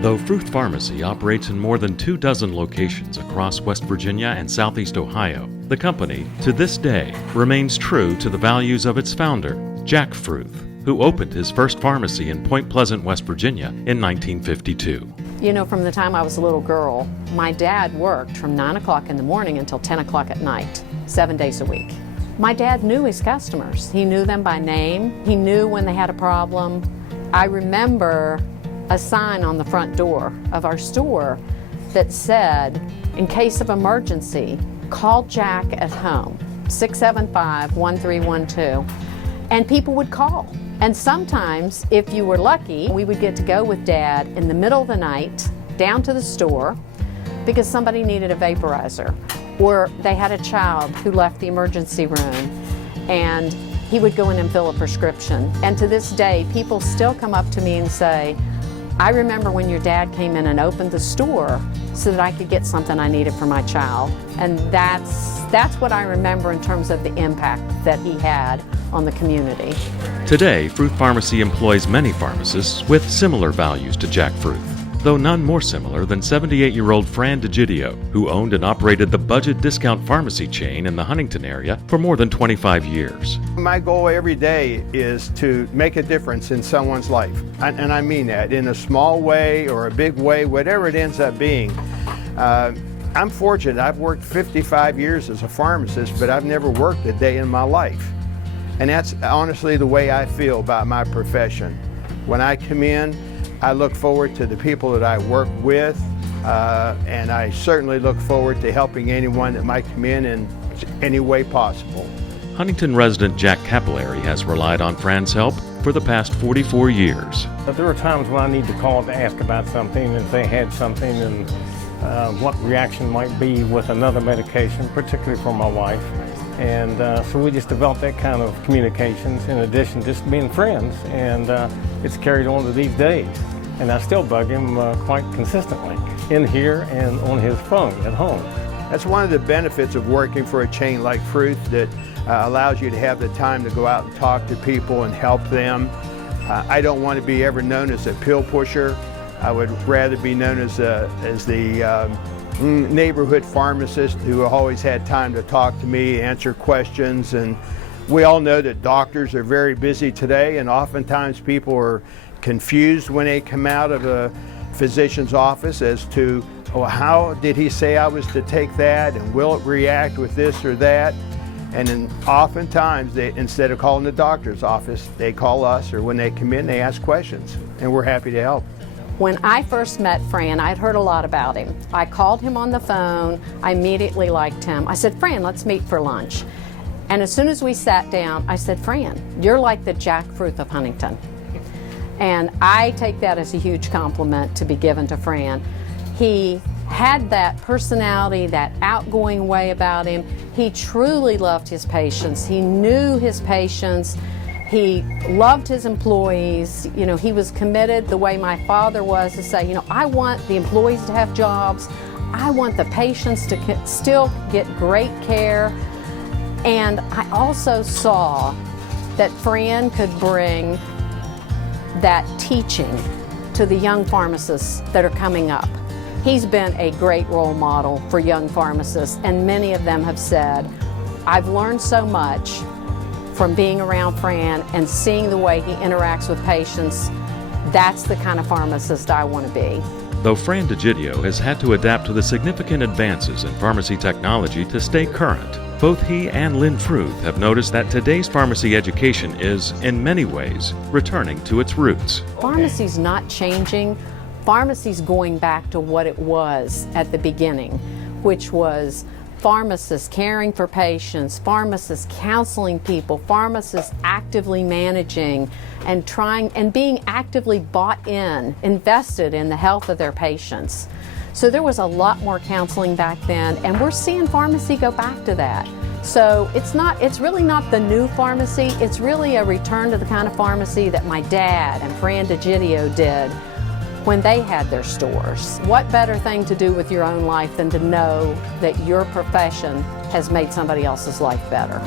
Though Fruth Pharmacy operates in more than 24 locations across West Virginia and Southeast Ohio, the company, to this day, remains true to the values of its founder, Jack Fruth, who opened his first pharmacy in Point Pleasant, West Virginia in 1952. You know, from the time I was a little girl, my dad worked from 9 o'clock in the morning until 10 o'clock at night, 7 days a week. My dad knew his customers. He knew them by name. He knew when they had a problem. I remember a sign on the front door of our store that said, in case of emergency, call Jack at home, 675-1312. And people would call. And sometimes, if you were lucky, we would get to go with Dad in the middle of the night down to the store because somebody needed a vaporizer, or they had a child who left the emergency room, and he would go in and fill a prescription. And to this day, people still come up to me and say, I remember when your dad came in and opened the store so that I could get something I needed for my child. And that's what I remember in terms of the impact that he had on the community. Today, Fruth Pharmacy employs many pharmacists with similar values to Jack Fruth, though none more similar than 78-year-old Fran DeGidio, who owned and operated the budget discount pharmacy chain in the Huntington area for more than 25 years. My goal every day is to make a difference in someone's life, and I mean that in a small way or a big way, whatever it ends up being. I'm fortunate. I've worked 55 years as a pharmacist, but I've never worked a day in my life. And that's honestly the way I feel about my profession. When I come in, I look forward to the people that I work with, and I certainly look forward to helping anyone that might come in any way possible. Huntington resident Jack Capillary has relied on Fran's help for the past 44 years. But there were times when I need to call to ask about something, if they had something, and what reaction might be with another medication, particularly for my wife. And so we just developed that kind of communications in addition to just being friends, and it's carried on to these days. And I still bug him quite consistently in here and on his phone at home. That's one of the benefits of working for a chain like Fruth, that allows you to have the time to go out and talk to people and help them. I don't want to be ever known as a pill pusher. I would rather be known as the neighborhood pharmacist who always had time to talk to me, answer questions. And we all know that doctors are very busy today, and oftentimes people are confused when they come out of a physician's office as to, oh, how did he say I was to take that, and will it react with this or that? And then oftentimes, instead of calling the doctor's office, they call us, or when they come in, they ask questions, and we're happy to help. When I first met Fran, I'd heard a lot about him. I called him on the phone. I immediately liked him. I said, Fran, let's meet for lunch. And as soon as we sat down, I said, Fran, you're like the Jack Fruth of Huntington. And I take that as a huge compliment to be given to Fran. He had that personality, that outgoing way about him. He truly loved his patients. He knew his patients. He loved his employees. You know, he was committed the way my father was, to say, you know, I want the employees to have jobs. I want the patients to still get great care. And I also saw that Fran could bring that teaching to the young pharmacists that are coming up. He's been a great role model for young pharmacists, and many of them have said, I've learned so much from being around Fran and seeing the way he interacts with patients. That's the kind of pharmacist I want to be. Though Fran DeGidio has had to adapt to the significant advances in pharmacy technology to stay current, both he and Lynn Fruth have noticed that today's pharmacy education is, in many ways, returning to its roots. Pharmacy's not changing. Pharmacy's going back to what it was at the beginning, which was pharmacists caring for patients, pharmacists counseling people, pharmacists actively managing and trying and being actively bought in, invested in the health of their patients. So there was a lot more counseling back then, and we're seeing pharmacy go back to that. So it's really not the new pharmacy, it's really a return to the kind of pharmacy that my dad and Fran DeGidio did when they had their stores. What better thing to do with your own life than to know that your profession has made somebody else's life better?